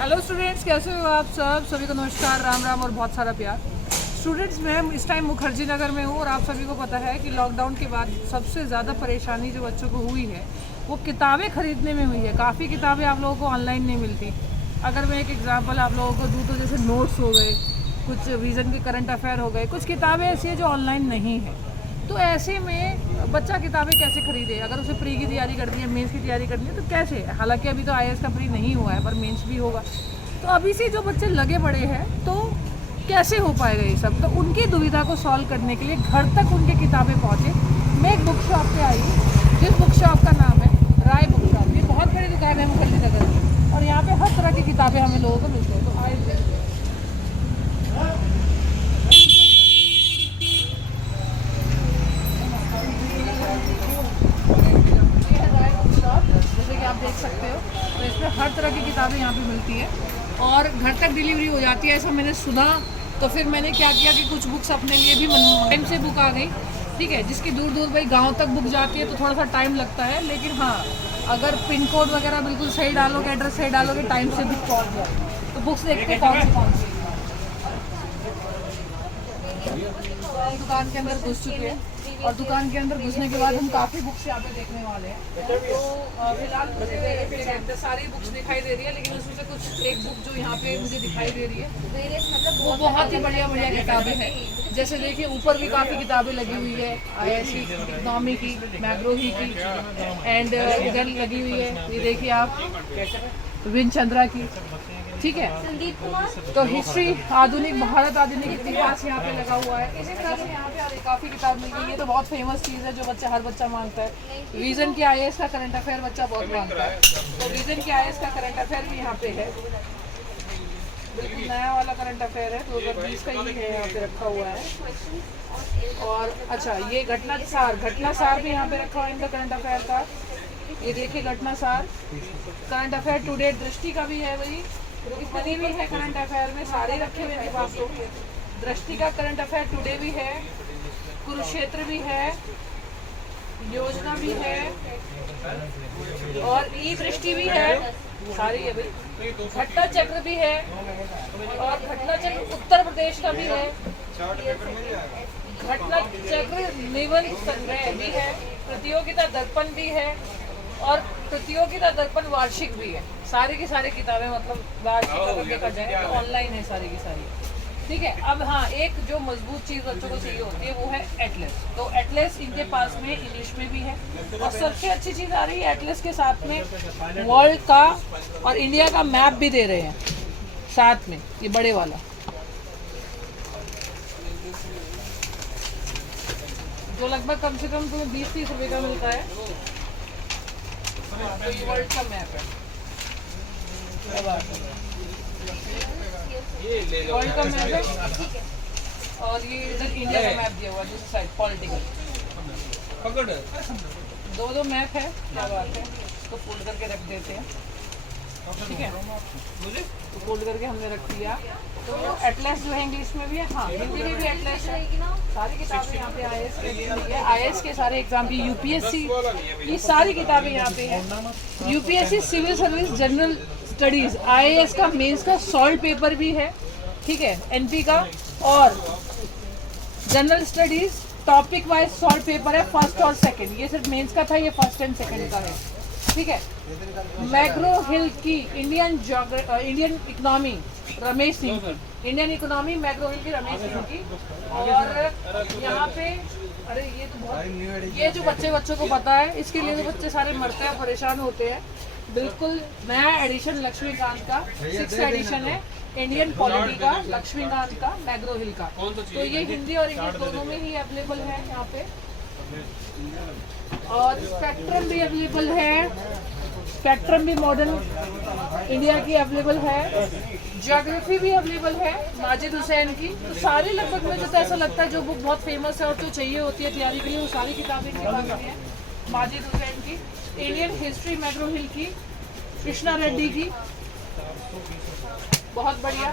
Hello students, कैसे हो आप सब? सभी को नमस्कार, राम राम और बहुत सारा प्यार। स्टूडेंट्स, मैं इस टाइम मुखर्जी नगर में हूँ और आप सभी को पता है कि लॉकडाउन के बाद सबसे ज़्यादा परेशानी जो बच्चों को हुई है वो किताबें खरीदने में हुई है। काफ़ी किताबें आप लोगों को ऑनलाइन नहीं मिलती। अगर मैं एक एग्जांपल आप लोगों को दूँ तो जैसे नोट्स हो गए, कुछ विज़न के करंट अफेयर हो गए, कुछ किताबें ऐसी हैं जो ऑनलाइन नहीं है। तो ऐसे में बच्चा किताबें कैसे खरीदे? अगर उसे प्री की तैयारी करनी है, मेंस की तैयारी करनी है तो कैसे? हालांकि अभी तो आईएएस का प्री नहीं हुआ है पर मेंस भी होगा। तो अभी से जो बच्चे लगे पड़े हैं तो कैसे हो पाएगा ये सब? तो उनकी दुविधा को सॉल्व करने के लिए घर तक उनकी किताबें पहुँचे। मैं एक बुक शॉप पे आई, जिस बुक शॉप का नाम है राय बुक शॉप। ये बहुत बड़ी दुकान है मुखर्जी नगर में और यहाँ पे हर तरह की किताबें हमें लोगों को मिलती है। तो आए देखते हैं। जैसे कि आप देख सकते हो तो इसमें हर तरह की किताबें यहाँ पे मिलती है और घर तक डिलीवरी हो जाती है, ऐसा मैंने सुना। तो फिर मैंने क्या किया कि कुछ बुक्स अपने लिए भी टाइम से बुक आ गई, ठीक है। जिसकी दूर दूर भाई गांव तक बुक जाती है तो थोड़ा सा टाइम लगता है, लेकिन हाँ अगर पिन कोड वगैरह बिल्कुल सही डालोगे, एड्रेस सही डालोगे, टाइम से बुक पहुँच जाए। तो बुक्स देखते हैं कौन सी दुकान के अंदर घुस चुके हैं और दुकान के अंदर घुसने के बाद हम काफ़ी बुक्स यहाँ पे देखने वाले हैं। तो फिलहाल मुझे सारी बुक्स दिखाई दे रही है, लेकिन उसमें से कुछ एक बुक जो यहाँ पे मुझे दिखाई दे रही है वो बहुत ही बढ़िया किताबें हैं। जैसे देखिए ऊपर भी काफ़ी किताबें लगी हुई है, आईएएस की, इकोनॉमी की, मैक्रो ही की, एंड इधर लगी हुई है ये देखिए आप विन चंद्रा की, ठीक है। तो हिस्ट्री, आधुनिक भारत, आधुनिक इतिहास यहाँ पे लगा हुआ है। इसी तरह से यहाँ पे काफ़ी किताब मिल गई। ये तो बहुत फेमस चीज़ है जो हर बच्चा मांगता है। रीजन की आईएएस का करंट अफेयर बच्चा बहुत मांगता है, तो रीजन की आईएएस का करंट अफेयर भी यहाँ पे है। बिल्कुल नया वाला करंट अफेयर है, 2020 का ही है, यहाँ पे रखा हुआ है। और अच्छा, ये घटना सार भी यहाँ पे रखा हुआ है इनका करंट अफेयर का। ये देखिए घटना सार, करंट अफेयर टुडे, दृष्टि का भी है वही, इतनी भी है करंट अफेयर में, सारे रखे हुए हैं पास। तो दृष्टि का करंट अफेयर टुडे भी है, कुरुक्षेत्र भी है, योजना भी है और ई दृष्टि भी है, सारी है भाई। घटना चक्र भी है और घटना चक्र उत्तर प्रदेश का भी है। घटना चक्र निबंध संग्रह भी है, प्रतियोगिता दर्पण भी है और प्रतियोगिता दर्पण वार्षिक भी है। सारी की सारी किताबें मतलब वार्षिक अगर देखा जाए तो ऑनलाइन है सारी की सारी, ठीक है। अब हाँ, एक जो मजबूत चीज़ बच्चों को चाहिए होती है वो है एटलस। तो एटलस इनके पास में इंग्लिश में भी है और सबसे अच्छी चीज़ आ रही है एटलस के साथ में वर्ल्ड का और इंडिया का मैप भी दे रहे हैं साथ में, ये बड़े वाला जो लगभग कम से कम तुम्हें 20-30 रुपये का मिलता है। तो ये वर्ल्ड का मैप है, वर्ल्ड का मैप है और ये इधर इंडिया का मैप दिया हुआ है दूसरी साइड पॉलिटिकल। दो मैप है, क्या बात है। इसको फोल्ड करके रख देते हैं, ठीक है। तो फोल्ड करके हमने रख दिया। तो एटलस जो है इंग्लिश में भी है, हाँ हिंदी में भी एटलस है। सारी किताबें यहाँ पे आईएएस के है, आईएएस के सारे एग्जाम की, यूपीएससी की सारी किताबें यहाँ पे है। UPSC civil service general studies, IAS का मेंस का सॉल्व पेपर भी है, ठीक है, एनपी का। और general studies topic wise solve paper है, फर्स्ट और सेकंड। ये सिर्फ मेंस का था, ये फर्स्ट एंड सेकंड का है, ठीक है। मैग्रो हिल की इंडियन इकोनॉमी रमेश सिंह की, इंडियन इकोनॉमी मैग्रो हिल की रमेश सिंह की। और यहाँ पे अरे ये तो बहुत, ये जो बच्चों को पता है इसके लिए तो बच्चे सारे मरते हैं, परेशान होते हैं। बिल्कुल नया एडिशन लक्ष्मीकांत का, 6th एडिशन है, इंडियन पॉलिटी का, लक्ष्मीकांत का, मैग्रो हिल का। तो ये हिंदी और इंग्लिश दोनों में ही अवेलेबल है यहाँ पे। और स्पेक्ट्रम भी अवेलेबल है, स्पेक्ट्रम भी मॉडर्न इंडिया की अवेलेबल है। ज्योग्राफी भी अवेलेबल है माजिद हुसैन की। तो सारी लगभग मुझे तो ऐसा लगता है जो बुक बहुत फेमस है और जो चाहिए होती है तैयारी के लिए वो सारी किताबें इनके पास में है। माजिद हुसैन की, इंडियन हिस्ट्री मैग्रो हिल की, कृष्णा रेड्डी की, बहुत बढ़िया।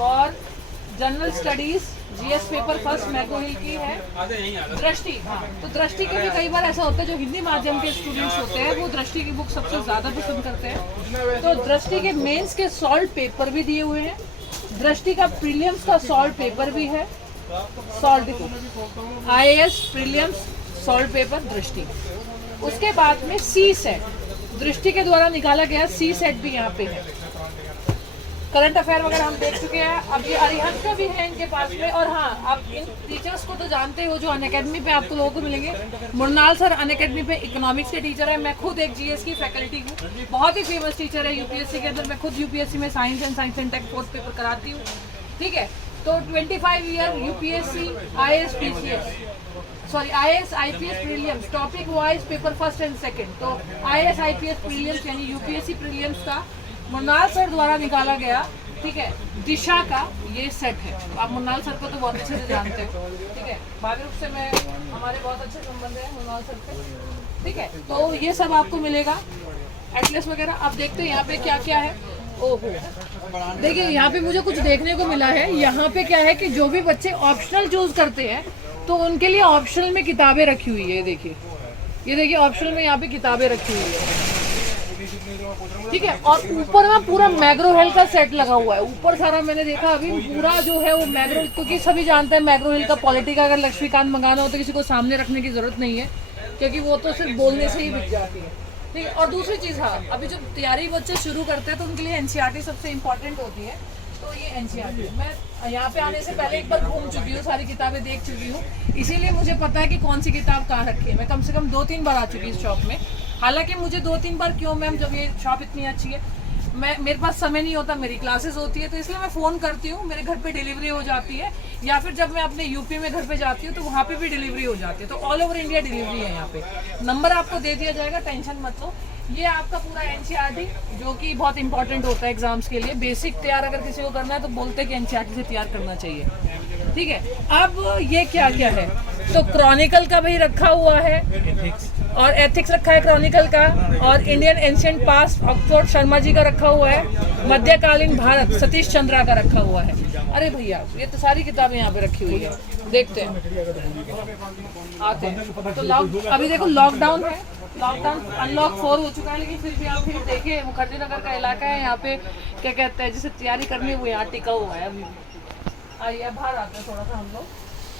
और general studies, GS paper first McGraw Hill की है, दृष्टि। हाँ, तो दृष्टि के भी कई बार ऐसा होता है जो हिंदी माध्यम के स्टूडेंट्स होते हैं वो दृष्टि की बुक सबसे ज़्यादा पसंद करते हैं। तो दृष्टि के मेंस के सॉल्ट पेपर भी दिए हुए हैं, दृष्टि का प्रीलिम्स का सॉल्ट पेपर भी है, salt IAS prelims salt pepper दृष्टि। उसके बाद में सी सेट, दृष्टि के द्वारा निकाला गया सी सेट भी यहाँ पे है। करंट अफेयर वगैरह हम देख चुके हैं। अब ये अरिहंत का भी है इनके पास में। और हाँ, आप इन टीचर्स को तो जानते हो जो अनअकैडमी पे आपको लोगों को मिलेंगे। मुरनाल सर अनअकैडमी पे इकोनॉमिक्स के टीचर है। मैं खुद एक GS की फैकल्टी हूँ, बहुत ही फेमस टीचर है UPSC के अंदर। मैं खुद UPSC में science and take 4th paper कराती हूँ, ठीक है। तो 25 year UPSC IAS IPS prelims topic wise paper first and second. तो IAS IPS प्रीलिम्स यानी UPSC प्रीलिम्स का मुन्नाल सर द्वारा निकाला गया, ठीक है, दिशा का ये सेट है। आप मुन्नाल सर को तो बहुत अच्छे से जानते हो, ठीक है। भाग्य रूप से मैं हमारे बहुत अच्छे संबंध है मुन्नाल सर से, ठीक है। तो ये सब आपको मिलेगा, एटलस वगैरह। आप देखते हैं यहाँ पे क्या क्या है। ओहो, देखिए यहाँ पे मुझे कुछ देखने को मिला है। यहाँ पे क्या है कि जो भी बच्चे ऑप्शनल चूज करते हैं तो उनके लिए ऑप्शनल में किताबें रखी हुई है। ये देखिए ऑप्शनल में यहाँ पे किताबें रखी हुई है, ठीक है। और ऊपर में पूरा मैग्रो हिल का सेट लगा हुआ है। ऊपर सारा मैंने देखा अभी पूरा जो है वो मैग्रो, क्योंकि सभी जानते हैं मैग्रो हिल का पॉलिटी का अगर लक्ष्मीकांत मंगाना हो तो किसी को सामने रखने की जरूरत नहीं है, क्योंकि वो तो सिर्फ बोलने से ही बिक जाती है, ठीक है। और दूसरी चीज़, हाँ, अभी जब तैयारी बच्चे शुरू करते हैं तो उनके लिए NCERT सबसे इम्पोर्टेंट होती है। तो ये NCERT मैं यहाँ पे आने से पहले एक बार घूम चुकी हूँ, सारी किताबें देख चुकी हूँ, इसीलिए मुझे पता है कि कौन सी किताब कहाँ रखी है। मैं कम से कम 2-3 बार आ चुकी इस शॉप में। हालांकि मुझे 2-3 बार क्यों मैम, जब ये शॉप इतनी अच्छी है, मेरे पास समय नहीं होता, मेरी क्लासेस होती है, तो इसलिए मैं फ़ोन करती हूँ, मेरे घर पे डिलीवरी हो जाती है, या फिर जब मैं अपने यूपी में घर पे जाती हूँ तो वहाँ पे भी डिलीवरी हो जाती है। तो ऑल ओवर इंडिया डिलीवरी है यहाँ पे। नंबर आपको दे दिया जाएगा, टेंशन मत लो। ये आपका पूरा NCERT जो कि बहुत इंपॉर्टेंट होता है एग्जाम्स के लिए। बेसिक तैयार अगर किसी को करना है तो बोलते हैं कि NCERT से तैयार करना चाहिए, ठीक है। अब ये क्या क्या है, तो क्रॉनिकल का भी रखा हुआ है, और एथिक्स रखा है क्रॉनिकल का, और Indian ancient past Oxford Sharma ji का रखा हुआ है, मध्यकालीन भारत सतीश चंद्रा का रखा हुआ है। अरे भैया, ये तो सारी किताबें यहाँ पे रखी हुई है, देखते हैं, आते हैं। तो अभी देखो लॉकडाउन है, लॉकडाउन अनलॉक 4 हो चुका है, लेकिन फिर भी आप फिर देखिए मुखर्जी नगर का इलाका है, यहाँ पे क्या कहते हैं, जिसे तैयारी करनी है वो यहाँ टिका हुआ है अभी भी। आइए बाहर आते हैं थोड़ा सा हम लोग।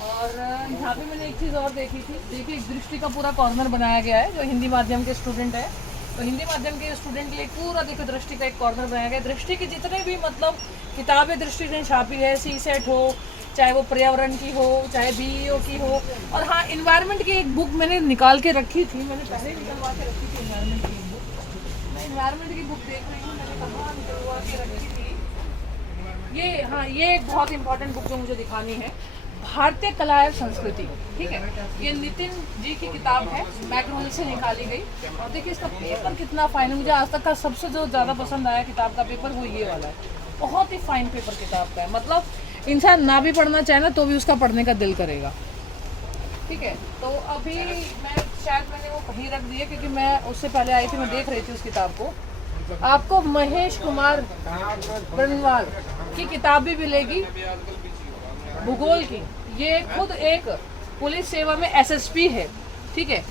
और यहाँ पे मैंने एक चीज़ और देखी थी, देखिए एक दृष्टि का पूरा कॉर्नर बनाया गया है। जो हिंदी माध्यम के स्टूडेंट है, तो हिंदी माध्यम के स्टूडेंट के लिए पूरा देखो दृष्टि का एक कॉर्नर बनाया गया है। दृष्टि की जितने भी मतलब किताबें दृष्टि ने छापी है, सी सेट हो, चाहे वो पर्यावरण की हो, चाहे BEO की हो। और हाँ, इन्वायरमेंट की एक बुक मैंने निकाल के रखी थी, मैंने पहले निकलवा के रखी थी इन्वायरमेंट की बुक। मैं इन्वायरमेंट की बुक देख रही हूँ, मैंने कहाँ निकलवा के रखी थी ये। हाँ, ये एक बहुत इंपॉर्टेंट बुक जो मुझे दिखानी है, भारतीय कला एवं संस्कृति, ठीक है। ये नितिन जी की किताब है, मैग्रो हिल से निकाली गई। और देखिए इसका पेपर कितना फाइन है। मुझे आज तक का सबसे जो ज़्यादा पसंद आया किताब का पेपर वो ये वाला है। बहुत ही फाइन पेपर किताब का है, मतलब इंसान ना भी पढ़ना चाहे ना तो भी उसका पढ़ने का दिल करेगा, ठीक है। तो अभी मैंने वो कहीं रख दिया, क्योंकि मैं उससे पहले आई थी, मैं देख रही थी उस किताब को। आपको महेश कुमार बरनवाल की किताब भी मिलेगी, भूगोल की। ये खुद एक पुलिस सेवा में SSP है, ठीक है।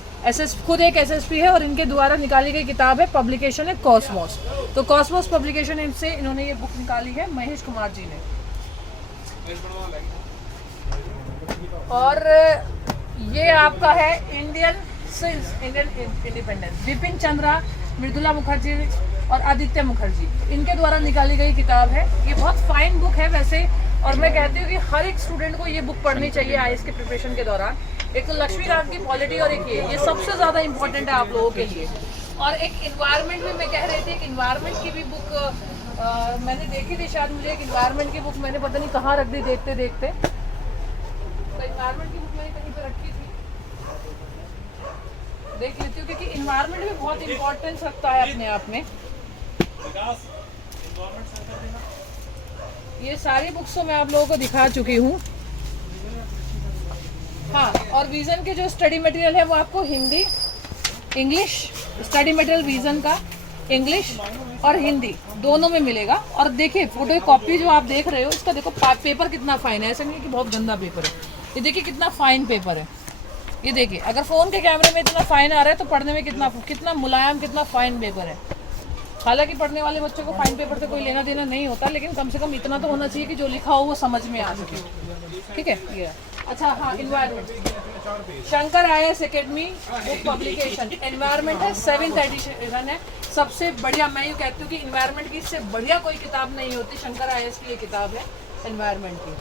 खुद एक SSP है, और इनके द्वारा निकाली गई किताब है, पब्लिकेशन है कॉस्मोस। तो कॉस्मोस पब्लिकेशन इनसे इन्होंने ये बुक निकाली है, महेश कुमार जी ने। और ये आपका है इंडियन इंडिपेंडेंस, बिपिन चंद्रा, मृदुला मुखर्जी और आदित्य मुखर्जी, इनके द्वारा निकाली गई किताब है। ये बहुत फाइन बुक है वैसे, और मैं कहती हूँ कि हर एक स्टूडेंट को ये बुक पढ़नी चाहिए IAS के प्रिपरेशन के दौरान। एक तो लक्ष्मीकांत की पॉलिटी, और एक ये सबसे ज़्यादा इंपॉर्टेंट है आप लोगों के लिए। और एक इन्वायरमेंट में मैं कह रही थी, एक इन्वायरमेंट की भी बुक मैंने देखी थी, शायद मुझे एक इन्वायरमेंट की बुक मैंने पता नहीं कहाँ रख दी देखते देखते। तो इन्वायरमेंट की बुक मैंने कहीं पर रखी थी, देख लेती हूँ, क्योंकि इन्वायरमेंट भी बहुत इंपॉर्टेंस रखता है अपने आप में। ये सारी बुक्स तो मैं आप लोगों को दिखा चुकी हूँ। हाँ, और विजन के जो स्टडी मटेरियल है वो आपको Hindi English study material vision का, इंग्लिश और हिंदी दोनों में मिलेगा। और देखिए फोटो कॉपी जो आप देख रहे हो इसका देखो पेपर कितना फाइन है, ऐसा नहीं कि बहुत गंदा पेपर है। ये देखिए कितना फाइन पेपर है, ये देखिए अगर फ़ोन के कैमरे में इतना फाइन आ रहा है तो पढ़ने में कितना मुलायम, कितना फाइन पेपर है। हालांकि पढ़ने वाले बच्चों को फाइन पेपर से कोई लेना देना नहीं होता, लेकिन कम से कम इतना तो होना चाहिए कि जो लिखा हो वो समझ में आ सके। ठीक है ये अच्छा। हाँ, environment Shankar IAS academy book publication environment है, 7th एडिशन है। सबसे बढ़िया मैं ये कहती हूँ कि इन्वायरमेंट की इससे बढ़िया कोई किताब नहीं होती, शंकर IAS की ये किताब है एनवायरमेंट की।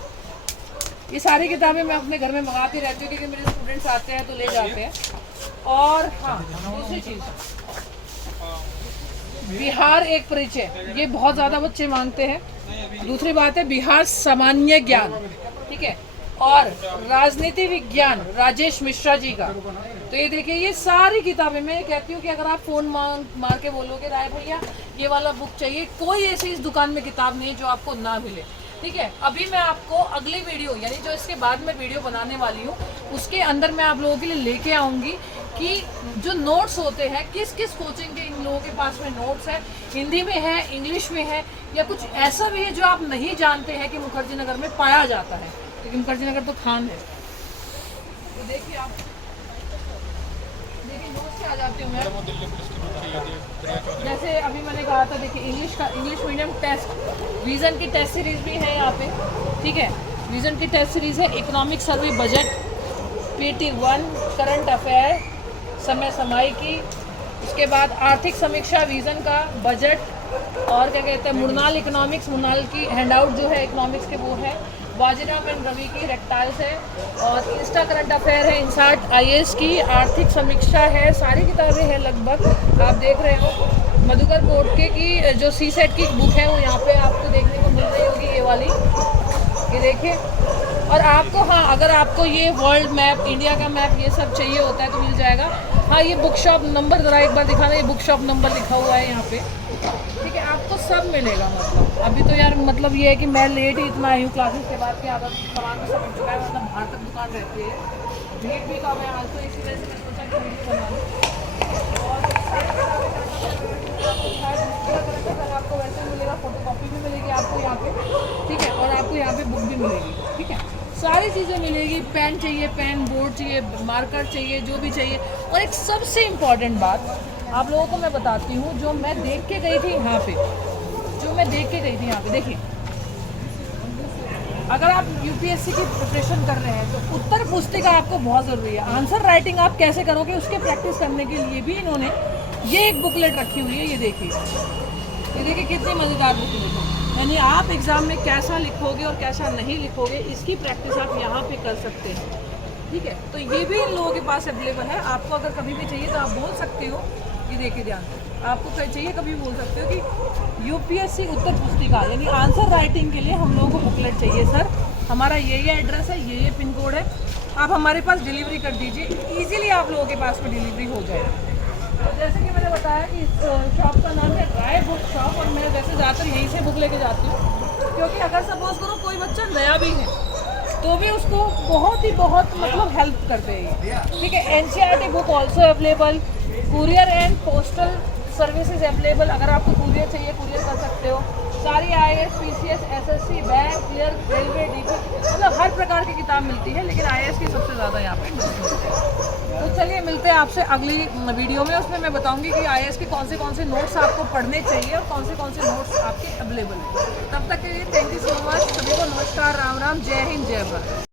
ये सारी किताबें मैं अपने घर में मंगाती रहती हूँ क्योंकि मेरे स्टूडेंट्स आते हैं तो ले जाते हैं। और हाँ, दूसरी चीज़ बिहार एक परिचय, ये बहुत ज़्यादा बच्चे मांगते हैं। दूसरी बात है बिहार सामान्य ज्ञान, ठीक है, और राजनीति विज्ञान राजेश मिश्रा जी का। तो ये देखिए ये सारी किताबें मैं कहती हूँ कि अगर आप फ़ोन मार के बोलोगे राय भैया ये वाला बुक चाहिए, कोई ऐसी इस दुकान में किताब नहीं जो आपको ना मिले। ठीक है, अभी मैं आपको अगली वीडियो यानी जो इसके बाद में वीडियो बनाने वाली हूँ उसके अंदर मैं आप लोगों के लिए लेके आऊँगी कि जो नोट्स होते हैं किस किस कोचिंग के इन लोगों के पास में नोट्स है, हिंदी में है, इंग्लिश में है, या कुछ ऐसा भी है जो आप नहीं जानते हैं कि मुखर्जी नगर में पाया जाता है, क्योंकि मुखर्जी नगर तो खान है। तो देखिए आप देखिए नोट्स से आ जाती हूँ मैं। जैसे अभी मैंने कहा था देखिए इंग्लिश मीडियम टेस्ट विज़न की टेस्ट सीरीज़ भी है यहाँ पे। ठीक है, विज़न की टेस्ट सीरीज़ है, economic survey budget, PT1 current affair समय समाई की, उसके बाद आर्थिक समीक्षा विज़न का बजट, और क्या कहते हैं मुरनाल इकोनॉमिक्स, मुरनाल की हैंडआउट जो है इकोनॉमिक्स के वो है, वाजिराम एंड रवि की रेक्टाइल्स है, और इंस्टा करंट अफेयर है, इंसाट IAS की आर्थिक समीक्षा है। सारी किताबें हैं लगभग, आप देख रहे हो। मधुकर कोटके की जो CSET की बुक है वो यहाँ पे आपको देखने को मिल रही होगी, ये वाली, ये देखिए। और आपको हाँ अगर आपको ये वर्ल्ड मैप, इंडिया का मैप, ये सब चाहिए होता है तो मिल जाएगा। हाँ, ये बुक शॉप नंबर ज़रा एक बार दिखाना, ये बुक शॉप नंबर लिखा हुआ है यहाँ पे। ठीक है, आपको सब मिलेगा। मतलब अभी तो यार मतलब ये है कि मैं लेट ही इतना आई हूँ क्लासेस के बाद कि आधा सामान भी सब मिल चुका है, मतलब बाहर तक दुकान रहती है, भीड़ भी कम है आज, तो इसी वजह से मैं सोचा कि वीडियो बना लूँ। और आपको वैसे मिलेगा, फोटो कॉपी भी मिलेगी आपको यहाँ पे। ठीक है, और आपको यहाँ पे बुक भी मिलेगी। ठीक है, सारी चीज़ें मिलेगी, पेन चाहिए, पेन, बोर्ड चाहिए, मार्कर चाहिए, जो भी चाहिए। और एक सबसे इम्पॉर्टेंट बात आप लोगों को मैं बताती हूँ, जो मैं देख के गई थी यहाँ पे, देखिए अगर आप UPSC की प्रिपरेशन कर रहे हैं तो उत्तर पुस्तिका आपको बहुत ज़रूरी है। आंसर राइटिंग आप कैसे करोगे उसके प्रैक्टिस करने के लिए भी इन्होंने ये एक बुकलेट रखी हुई है, ये देखिए कितनी मज़ेदार बुकलेट है। यानी आप एग्ज़ाम में कैसा लिखोगे और कैसा नहीं लिखोगे इसकी प्रैक्टिस आप यहाँ पे कर सकते हैं। ठीक है, तो ये भी इन लोगों के पास अवेलेबल है। आपको अगर कभी भी चाहिए तो आप बोल सकते हो। ये देखिए ध्यान, आपको कहीं चाहिए कभी बोल सकते हो कि UPSC उत्तर पुस्तिका यानी आंसर राइटिंग के लिए हम लोगों को बुकलेट चाहिए सर, हमारा ये एड्रेस है, ये पिन कोड है, आप हमारे पास डिलीवरी कर दीजिए, ईजिली आप लोगों के पास में डिलीवरी हो जाएगी। तो जैसे कि मैंने बताया कि इस शॉप का नाम है राय बुक शॉप, और मैं वैसे ज़्यादातर यहीं से बुक लेके जाती हूँ, क्योंकि अगर सपोज करो कोई बच्चा नया भी है तो भी उसको बहुत मतलब हेल्प करते हैं। ठीक है, NCERT book also available, courier and postal services available, अगर आपको कुरियर चाहिए कुरियर कर सकते हो। सारी IAS, PCS, SSC, bank, clear, railway, DP, मतलब हर प्रकार की किताब मिलती है, लेकिन IAS की सबसे ज़्यादा यहाँ पे मिलती है। तो चलिए मिलते हैं आपसे अगली वीडियो में, उसमें मैं बताऊंगी कि IAS के कौन से नोट्स आपको पढ़ने चाहिए और कौन से नोट्स आपके अवेलेबल हैं। तब तक के लिए थैंक यू सो मच, सभी को नमस्कार, राम राम, जय हिंद, जय भारत।